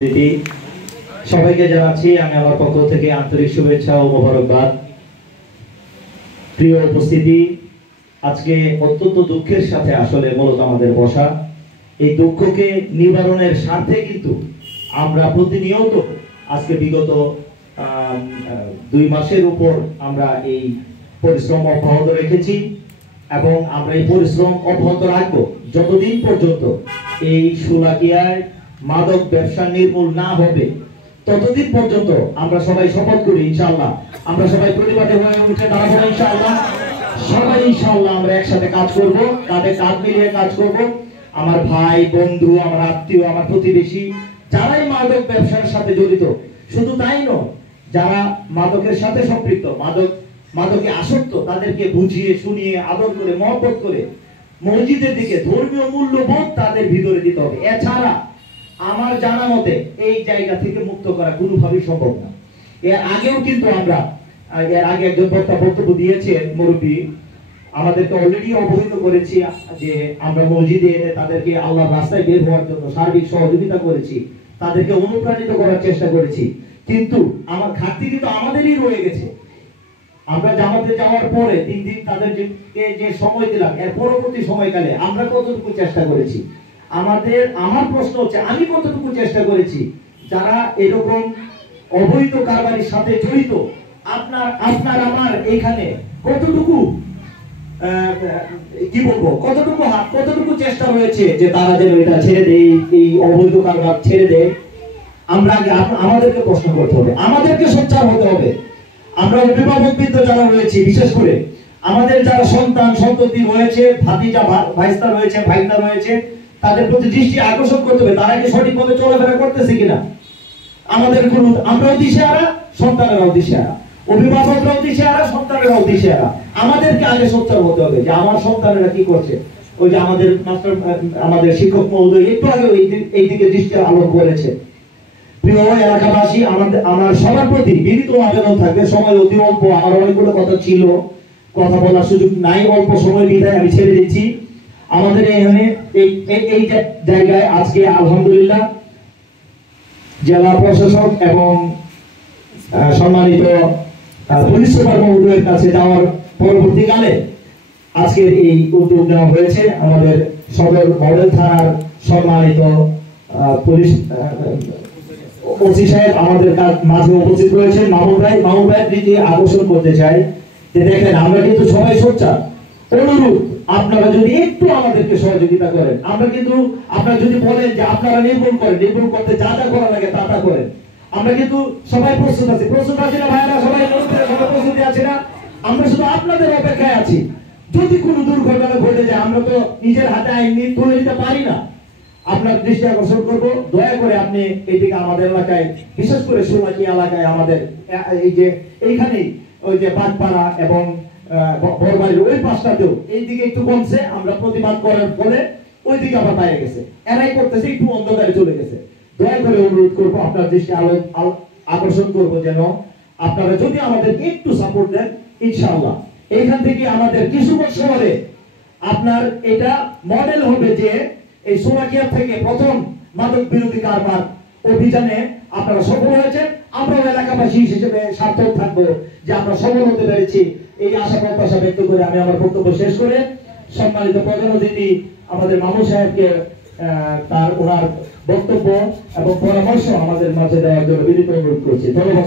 সবাইকে জানাচ্ছি আমি আমার পক্ষ থেকে আন্তরিক শুভেচ্ছা ও মোবারকবাদ। প্রিয় উপস্থিতি, আজকে অত্যন্ত দুঃখের সাথে আসলে মূলত আমাদের বসা। এই দুঃখকে নিবারণের স্বার্থে কিন্তু আমরা প্রতিনিয়ত আজকে বিগত 2 মাসের উপর আমরা এই পরিশ্রম অব্যাহত রেখেছি এবং আমরা এই পরিশ্রম অব্যাহত রাখবো যতদিন পর্যন্ত এই শোলাকিয়ায় মাদক ব্যবসা নির্মূল না হবে ততদিন পর্যন্ত। আমরা সবাই শপথ করি ইনশাআল্লাহ, আমরা সবাই প্রতিবাদে হয়ে উঠে দাঁড়াবো ইনশাআল্লাহ। সবাই ইনশাআল্লাহ আমরা একসাথে কাজ করব, কাঁধে কাঁধ মিলিয়ে কাজ করব। আমার ভাই বন্ধু, আমার আত্মীয়, আমার প্রতিবেশী যারাই মাদক ব্যবসার সাথে জড়িত, শুধু তাই নয়, যারা মাদকের সাথে সম্পৃক্ত, মাদকে আসক্ত, তাদেরকে বুঝিয়ে শুনিয়ে আদর করে মহব্বত করে মসজিদের দিকে ধর্মীয় মূল্যবোধ তাদের ভিতরে দিতে হবে। এছাড়া আমার জানা মতে এই জায়গা থেকে মুক্ত করা কোনোভাবেই সম্ভব না। এর আগেও কিন্তু আমরা এর আগে একজন বক্তব্য দিয়েছেন মুরব্বী, আমাদেরকে অলরেডি অবহিত করেছি যে আমরা মসজিদে এনে তাদেরকে আল্লাহর রাস্তায় বের হওয়ার জন্য সার্বিক সহযোগিতা করেছি, তাদেরকে অনুপ্রাণিত করার চেষ্টা করেছি। কিন্তু আমার ঘাটতি কিন্তু আমাদেরই রয়ে গেছে। আমরা জামাতে যাওয়ার পরে 3 দিন তাদেরকে যে সময় দিলাম, এর পরবর্তী সময়কালে আমরা কতটুকু চেষ্টা করেছি? আমার প্রশ্ন হচ্ছে, আমি কতটুকু চেষ্টা করেছি? যারা এরকম অবৈধ কারবারির সাথে জড়িত, আপনার আমার এখানে কতটুকু কি বলবো, কতটুকু চেষ্টা হয়েছে যে তারা যেন এটা ছেড়ে দেয়, এই অবৈধ কারবার ছেড়ে দেয়? আমরা আমাদেরকে প্রশ্ন করতে হবে, আমাদেরকে সোচ্চার হতে হবে। আমরা অভিভাবকবৃন্দ যারা রয়েছে, বিশেষ করে আমাদের যারা সন্তান সন্ততি রয়েছে, ভাতিজা ভাইস্তা রয়েছে, ভাইনা রয়েছে, তাদের প্রতি দৃষ্টি আকর্ষণ করতে হবে তারা কি সঠিকভাবে চলাফেরা করতেছে কিনা। আমাদের কোনো, আমরাও দিশেহারা, সন্তানেরাও দিশেহারা, অভিভাবকরাও দিশেহারা, সন্তানেরাও দিশেহারা। আমাদেরকে আগে সোচ্চার হতে হবে যে আমার সন্তানেরা কি করছে। ওই যে আমাদের শিক্ষক মহোদয় একটু আগে এই দিকে দৃষ্টি আলোক করেছে। প্রিয় এলাকাবাসী, আমার সবার প্রতি বিনীত আবেদন থাকবে, সময় অতি অল্প, আমার অনেকগুলো কথা ছিল, কথা বলার সুযোগ নাই, অল্প সময় বিধায় আমি ছেড়ে দিচ্ছি। আমাদের এখানে এই জায়গায় আজকে আলহামদুলিল্লাহ জেলা প্রশাসক এবং সম্মানিত পুলিশ সুপার মহোদয়ের কাছে যাওয়ার পরবর্তীকালে আজকের এই উদ্যোগ নেওয়া হয়েছে। আমাদের সদর মডেল থানার সম্মানিত পুলিশ ওসি সাহেব আমাদের মাঝে উপস্থিত রয়েছেন। মামুন ভাই দিকে আকর্ষণ করতে চাই যে দেখেন, আমরা কিন্তু সবাই সোচ্চার। অনুরোধ, আপনারা যদি একটু আমাদেরকে সহযোগিতা করেন, আমরা কিন্তু, আপনারা যদি বলেন যে আপনারা নির্মূল করতে যা যা করা লাগে তা তা করেন, আমরা কিন্তু সবাই প্রস্তুত আছি না ভাইরা? সবাই প্রস্তুতি আছে না? আমরা শুধু আপনাদের অপেক্ষায় আছি। যদি কোনো দুর্ঘটনা ঘটে যায়, আমরা তো নিজের হাতে আইন তুলে নিতে পারি না। আপনার দৃষ্টি আকর্ষণ করব, দয়া করে আপনি এইদিকে আমাদের এলাকায়, বিশেষ করে শোলাকিয়া এলাকায়, আমাদের এই যে এইখানেই ওই যে বাগপাড়া এবং বড়বাড়ির ওই পাশটাতেও এইদিকে একটু কমছে, আমরা প্রতিবাদ করার ফলে ওইদিকে আবার বাইরে গেছে, এরাই করতেছে, একটু অন্ধকারে চলে গেছে। দয়া করে অনুরোধ করবো, আপনার দৃষ্টি আকর্ষণ করবো যেন আপনারা যদি আমাদেরকে একটু সাপোর্ট দেন, ইনশাআল্লাহ এইখান থেকে আমাদের কিশোরগঞ্জ শহরে আপনার এটা মডেল হবে যে এই শোলাকিয়া থেকে প্রথম মাদক বিরোধী কারবার অভিযানে আপনারা সফল হয়েছেন। আমরাও এলাকাবাসী হিসেবে সার্থক থাকবো যে আমরা সফল হতে পেরেছি। এই আশা প্রত্যাশা ব্যক্ত করে আমি আমার বক্তব্য শেষ করে সম্মানিত প্রধান অতিথি আমাদের মামুন সাহেবকে ওনার বক্তব্য এবং পরামর্শ আমাদের মাঝে দেওয়ার জন্য বিনীত অনুরোধ করছি। ধন্যবাদ।